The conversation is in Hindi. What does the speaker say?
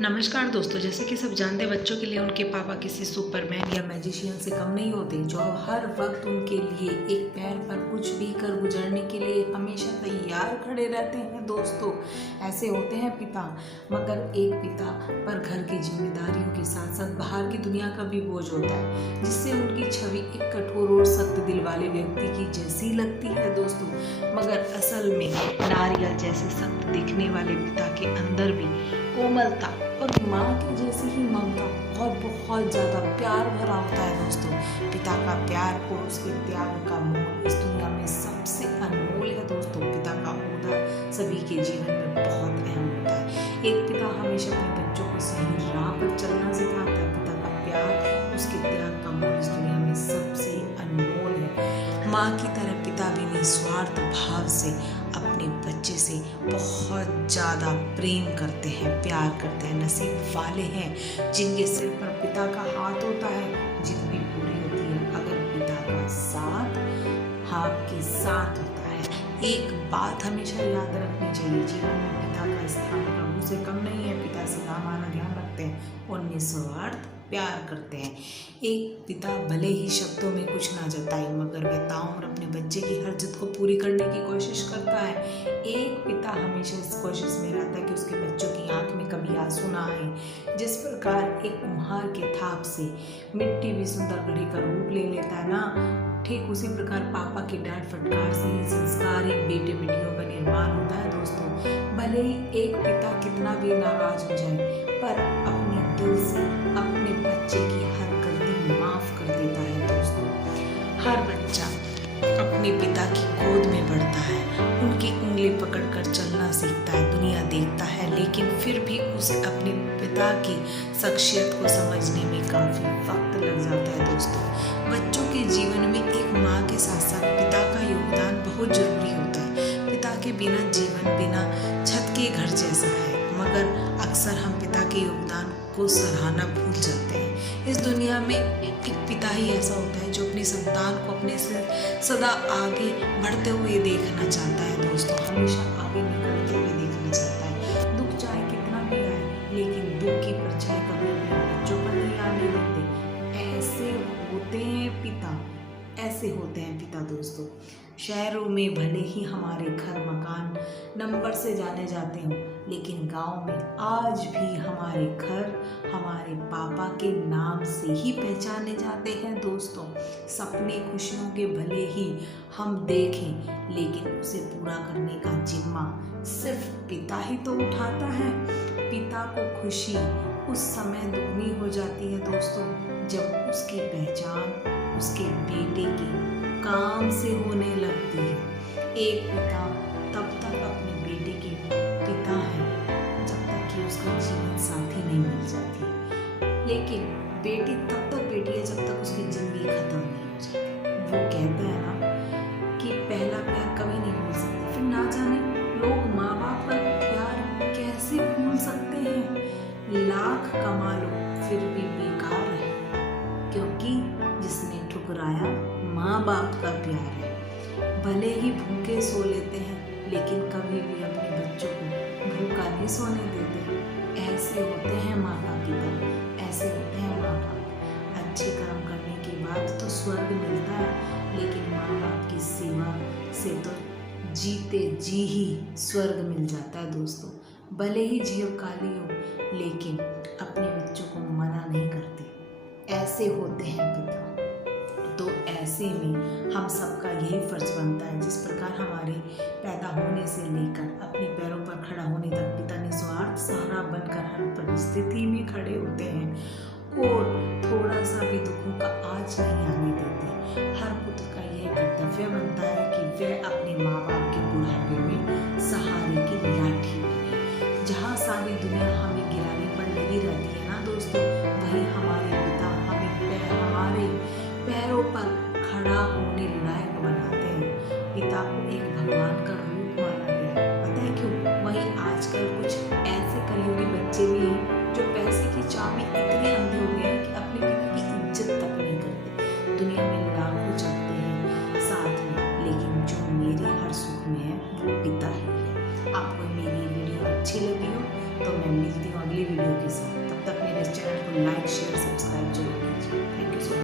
नमस्कार दोस्तों, जैसे कि सब जानते हैं बच्चों के लिए उनके पापा किसी सुपरमैन या मैजिशियन से कम नहीं होते, जो हर वक्त उनके लिए एक पैर पर कुछ भी कर गुजरने के लिए हमेशा तैयार खड़े रहते हैं। दोस्तों, ऐसे होते हैं पिता, मगर एक पिता पर घर की जिम्मेदारियों के साथ साथ बाहर की दुनिया का भी बोझ होता है, जिससे उनकी छवि एक कठोर और सख्त दिल वाले व्यक्ति की जैसी लगती है। दोस्तों, मगर असल में नारियल जैसे सख्त दिखने वाले पिता के अंदर भी कोमलता और माँ की जैसी ही ममता और बहुत ज़्यादा प्यार भरा होता है। दोस्तों, पिता का प्यार और उसके त्याग का मोल इस दुनिया में सबसे अनमोल है। दोस्तों, पिता का होना सभी के जीवन में बहुत अहम होता है। एक पिता हमेशा अपने बच्चों को सही राह पर चलना सिखाता है। पिता का प्यार, उसके त्याग का मोल इस दुनिया में सबसे अनमोल है। माँ की तरह पिता भी निस्वार्थ भाव से अपने बच्चे से बहुत ज़्यादा प्रेम करते हैं, प्यार करते हैं। नसीब वाले हैं जिनके सिर पर पिता का हाथ होता है, जिद भी पूरी होती है अगर पिता का साथ आपके साथ होता है। एक बात हमेशा याद रखनी चाहिए, जीवन में पिता का स्थान प्रभु से कम नहीं है। पिता सदा हमारा ध्यान रखते हैं और निस्वार्थ प्यार करते हैं। एक पिता भले ही शब्दों में कुछ ना जताए, मगर वह ताउम्र अपने बच्चे की हर जिद को पूरी करने की कोशिश करता है। एक पिता हमेशा इस कोशिश में रहता है कि उसके बच्चों की आंख में कभी आंसू ना आए। जिस प्रकार एक कुम्हार के थाप से मिट्टी भी सुंदर घड़ी का रूप ले लेता है ना, ठीक उसी प्रकार पापा की डांट फटकार से ही संस्कारी बेटे बेटियों का निर्माण होता है। दोस्तों, भले ही एक पिता कितना भी नाराज हो जाए, पर अपने दिल से अपने बच्चे की हर गलती माफ कर देता है। दोस्तों, हर बच्चा अपने पिता की गोद में बढ़ता है, उनकी उंगली पकड़कर चलना सीखता है, दुनिया देखता है, लेकिन फिर भी उसे अपने पिता की शख्सियत को समझने में काफ़ी वक्त लग जाता है। दोस्तों, बच्चों के जीवन में एक माँ के साथ साथ पिता का योगदान बहुत जरूरी होता है। पिता के बिना जीवन बिना छत के घर जैसा है, मगर अक्सर हम पिता के योगदान को सराहना भूल जाते हैं। इस दुनिया में एक पिता ही ऐसा होता है जो अपनी संतान को अपने से सदा आगे बढ़ते हुए देखना चाहता है। दोस्तों, हमेशा आगे निकलते हुए देखना चाहता है। दुख चाहे कितना भी आए, लेकिन दुख की परछाई कभी अपने बच्चों पर नहीं आने देते। ऐसे होते हैं पिता, ऐसे होते हैं पिता। दोस्तों, शहरों में भले ही हमारे घर मकान नंबर से जाने जाते हों, लेकिन गांव में आज भी हमारे घर हमारे पापा के नाम से ही पहचाने जाते हैं। दोस्तों, सपने खुशियों के भले ही हम देखें, लेकिन उसे पूरा करने का जिम्मा सिर्फ पिता ही तो उठाता है। पिता को खुशी उस समय दुगनी हो जाती है। दोस्तों, जब उसकी पहचान उसके बेटे के काम से होने लगती है। एक पिता तब तक अपने बेटे के पिता है जब तक कि उसका जीवन साथी नहीं मिल जाती, लेकिन बेटी तब तक बेटी है जब तक उसकी जिंदगी खत्म नहीं हो जाती। वो कहता है ना कि पहला प्यार कभी नहीं भूल सकते, फिर ना जाने लोग माँ बाप का प्यार कैसे भूल सकते हैं। लाख कमा लो फिर भी बेकार है, क्योंकि जिसने ठुकराया माँ बाप का प्यार है। भले ही भूखे सो लेते हैं, लेकिन कभी भी अपने बच्चों को भूखा नहीं सोने देते। ऐसे होते हैं माता पिता, ऐसे होते हैं माँ बाप। अच्छे कर्म करने के बाद तो स्वर्ग मिलता है, लेकिन माँ बाप की सेवा से तो जीते जी ही स्वर्ग मिल जाता है। दोस्तों, भले ही जीभ काली हो, लेकिन अपने बच्चों को मना नहीं करते। ऐसे होते हैं पिता। तो ऐसे में हम सबका यही फर्ज बनता है, जिस प्रकार हमारे पैदा होने से लेकर अपने पैरों पर खड़ा होने तक पिता निस्वार्थ सहारा बनकर हर परिस्थिति में खड़े होते हैं और थोड़ा सा भी दुखों का आँच नहीं आने देते। हर पुत्र का यह कर्तव्य बनता है कि वह अपने माँ बाप के बुढ़ापे में सहारे की लाठी बने। जहाँ सारी दुनिया हमें गिराने पर लगी रहती है ना दोस्तों, वही हमारे पिता हमें हमारे पैरों पर खड़ा होने लायक बनाते हैं। पिता को एक भगवान का रूप माना गया है। पता है क्यों? वहीं आजकल कुछ ऐसे कलयुगी बच्चे भी हैं जो पैसे की चाह में इतने अंधे हो गए हैं कि अपने पिता की इज्जत तक नहीं करते। दुनिया में लाखों चलते हैं साथ में, लेकिन जो मेरे हर सुख में है वो पिता ही है। आपको मेरी वीडियो अच्छी लगी हो तो मैं मिलती हूँ वीडियो के साथ। तब तक मेरे चैनल को लाइक शेयर सब्सक्राइब